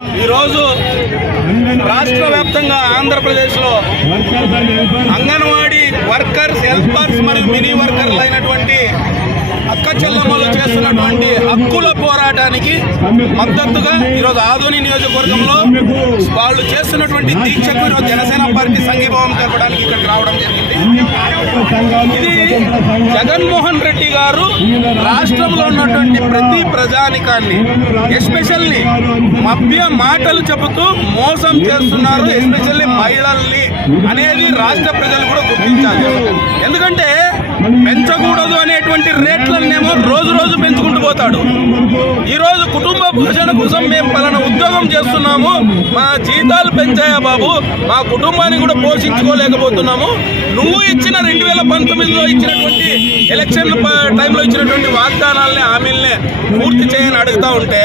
ఈరోజు రాష్ట్ర వ్యాప్తంగా ఆంధ్రప్రదేశ్లో అంగన్వాడీ వర్కర్స్ హెల్పర్స్ మరియు మినీ వర్కర్లు అయినటువంటి అక్క చెల్లమ్మలు చేస్తున్నటువంటి పోరాటానికి మద్దతుగా ఈరోజు ఆధుని నియోజకవర్గంలో వాళ్ళు చేస్తున్నటువంటి దీక్షకు ఈరోజు జనసేన పార్టీ సంఘీభావం తెలపడానికి ఇక్కడికి రావడం జరిగింది. ఇది జగన్మోహన్ రెడ్డి గారు రాష్ట్రంలో ఉన్నటువంటి ప్రతి ప్రజానికాన్ని ఎస్పెషల్లీ మభ్య మాటలు చెబుతూ మోసం చేస్తున్నారు. ఎస్పెషల్లీ మహిళల్ని అనేది రాష్ట్ర ప్రజలు కూడా గుర్తించాలి. ఎందుకంటే పెంచకూడదు అనేటువంటి రేట్లనేమో రోజు రోజు పెంచుకుంటారు పోతాడు ఈరోజు కుటుంబ పోషణ కోసం మేము పలానా ఉద్యోగం చేస్తున్నాము. మా జీతాలు పెంచాయా బాబు. మా కుటుంబాన్ని కూడా పోషించుకోలేకపోతున్నాము. నువ్వు ఇచ్చిన రెండు వేల పంతొమ్మిదిలో ఇచ్చినటువంటి ఎలక్షన్ టైంలో ఇచ్చినటువంటి వాగ్దానాలని హామీలనే పూర్తి చేయని అడుగుతా ఉంటే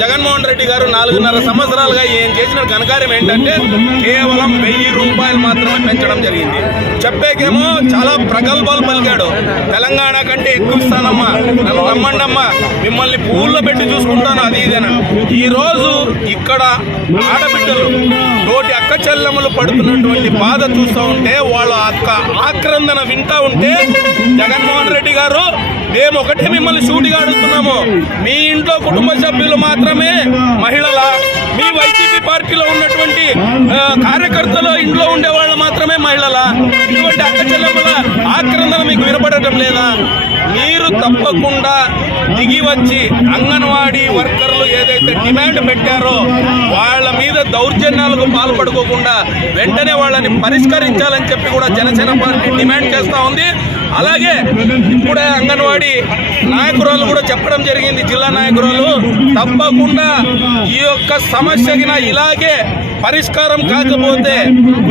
జగన్మోహన్ రెడ్డి గారు నాలుగున్నర సంవత్సరాలుగా ఏం చేసిన ఘనకార్యం ఏంటంటే కేవలం వెయ్యి రూపాయలు మాత్రమే పెంచడం జరిగింది. చెప్పేకేమో చాలా ప్రగల్భాలు పలికాడు. తెలంగాణ కంటే ఎక్కువ ఇస్తానమ్మా నన్ను నమ్మండమ్మా. మిమ్మల్ని పూల్లో పెట్టి చూసుకుంటాను అది ఇదేనా? ఈరోజు ఇక్కడ ఆడబిడ్డలు తోటి అక్క చెల్లెములు పడుతున్నటువంటి బాధ చూస్తూ ఉంటే వాళ్ళ అక్క ఆక్రందన వింటూ ఉంటే జగన్మోహన్ రెడ్డి గారు మేము ఒకటే మిమ్మల్ని షూటిగా అడుగుతున్నాము మీ ఇంట్లో కుటుంబ సభ్యులు మాత్రమే మహిళల మీ వైసీపీ పార్టీలో ఉన్నటువంటి కార్యకర్తలు ఇంట్లో ఉండే వాళ్ళు మాత్రమే మహిళల ఇటువంటి అక్క చెల్లెముల వినపడటం లేదా? మీరు తప్పకుండా దిగి వచ్చి అంగన్వాడీ వర్కర్లు ఏదైతే డిమాండ్ పెట్టారో వాళ్ళ మీద దౌర్జన్యాలకు పాల్పడుకోకుండా వెంటనే వాళ్ళని పరిష్కరించాలని చెప్పి కూడా జనసేన పార్టీ డిమాండ్ చేస్తూ ఉంది. అలాగే ఇప్పుడే అంగన్వాడీ నాయకురాలు కూడా చెప్పడం జరిగింది జిల్లా నాయకురాలు. తప్పకుండా ఈ యొక్క సమస్యకి నా ఇలాగే పరిష్కారం కాకపోతే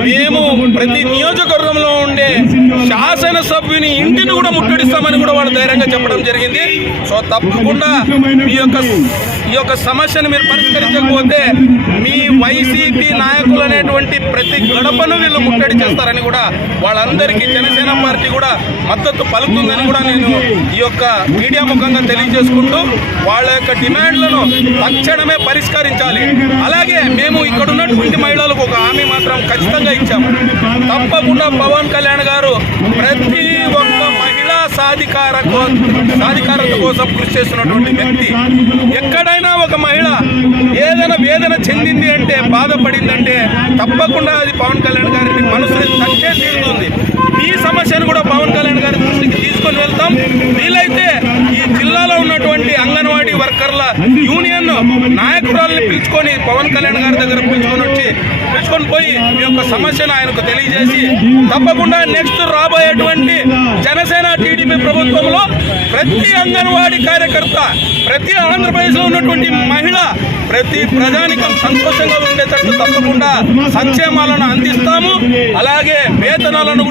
మేము ప్రతి నియోజకవర్గంలో ఉండే శాసనసభ్యుని ఇంటిని కూడా ముట్టడిస్తామని కూడా వాళ్ళు ధైర్యంగా చెప్పడం జరిగింది. సో తప్పకుండా ఈ యొక్క ఈ యొక్క సమస్యను మీరు పరిష్కరించకపోతే మీ వైసీపీ నాయకులు అనేటువంటి ప్రతి గడపను వీళ్ళు ముట్టడి చేస్తారని కూడా వాళ్ళందరికీ జనసేన పార్టీ కూడా మద్దతు పలుకుతుందని కూడా నేను ఈ యొక్క మీడియా ముఖంగా తెలియజేసుకుంటూ వాళ్ళ యొక్క డిమాండ్లను తక్షణమే పరిష్కరించాలి. అలాగే మేము ఇక్కడ ఉన్నటువంటి మహిళలకు ఒక హామీ మాత్రం ఖచ్చితంగా ఇచ్చాము తప్పకుండా పవన్ కళ్యాణ్ గారు ప్రతి ఒక్క మహిళా సాధికార సాధికారత కోసం కృషి చేస్తున్నటువంటి వ్యక్తి. ఎక్కడైనా ఒక మహిళ ఏదైనా వేదన చెందింది అంటే బాధపడిందంటే తప్పకుండా అది పవన్ కళ్యాణ్ గారి మనసుని తట్టే తీరుతుంది. ఈ సమస్యను కూడా పవన్ కళ్యాణ్ గారి దృష్టికి తీసుకొని వెళ్తాం. వీలైతే ఈ జిల్లాలో ఉన్నటువంటి అంగన్వాడీ వర్కర్ల యూనియన్ నాయకురాల్ని పిలుచుకొని పవన్ కళ్యాణ్ గారి దగ్గర పిలుచుకొని వచ్చి పోయి యొక్క సమస్యను ఆయనకు తెలియజేసి తప్పకుండా నెక్స్ట్ రాబోయేటువంటి జనసేన టీడీపీ ప్రభుత్వంలో ప్రతి అంగన్వాడీ కార్యకర్త ప్రతి ఆంధ్రప్రదేశ్లో ఉన్నటువంటి మహిళ ప్రతి ప్రజానికం సంతోషంగా ఉండేటట్టు తప్పకుండా సంక్షేమాలను అందిస్తాము. అలాగే వేతనాలను